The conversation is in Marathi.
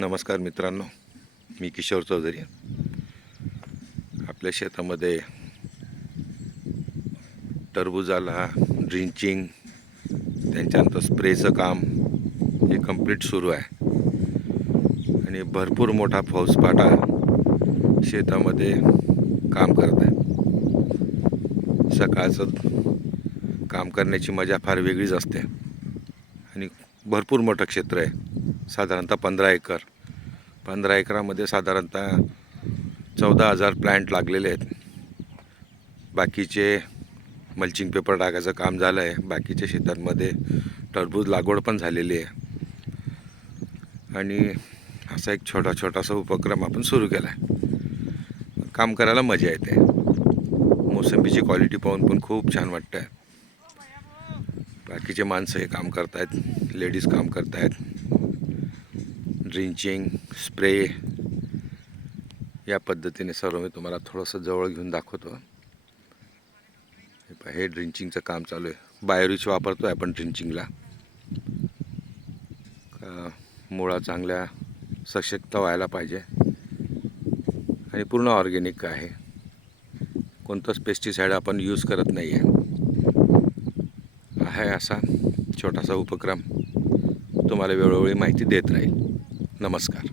नमस्कार मित्रांनो, मी किशोर चौधरी. आपल्या शेतामध्ये टरबूजाला ड्रिंचिंग, त्यांच्यानंतर स्प्रेचं काम हे कंप्लीट सुरू आहे आणि भरपूर मोठा फौजफाटा शेतामध्ये काम करत आहे. सकाळचं काम करण्याची मजा फार वेगळीच असते आणि भरपूर मोठं क्षेत्र आहे, साधारणतः 15 एकर. 15 एकरामध्ये साधारणतः 14,000 प्लांट लागलेले आहेत. बाकीचे मल्चिंग पेपर टाकायचं काम झालं आहे. बाकीच्या शेतांमध्ये टरबूज लागवड पण झालेली आहे आणि असा एक छोटासा उपक्रम आपण सुरू केला आहे. काम करायला मजा येते. मोसंबीची क्वालिटी पाहून पण खूप छान वाटतं आहे. बाकीचे माणसं हे काम करत आहेत, लेडीज काम करत आहेत. ड्रिंचिंग, स्प्रे या पद्धतीने सर्व मी तुम्हाला थोडंसं जवळ घेऊन दाखवतो. हे ड्रिंचिंगचं काम चालू आहे. बायोरिच वापरतो आहे आपण ड्रिंचिंगला. मुळा चांगल्या सशक्त व्हायला पाहिजे आणि पूर्ण ऑर्गॅनिक आहे. कोणतंच पेस्टिसाईड आपण यूज करत नाही आहे असा छोटासा उपक्रम तुम्हाला वेळोवेळी माहिती देत राहील. नमस्कार.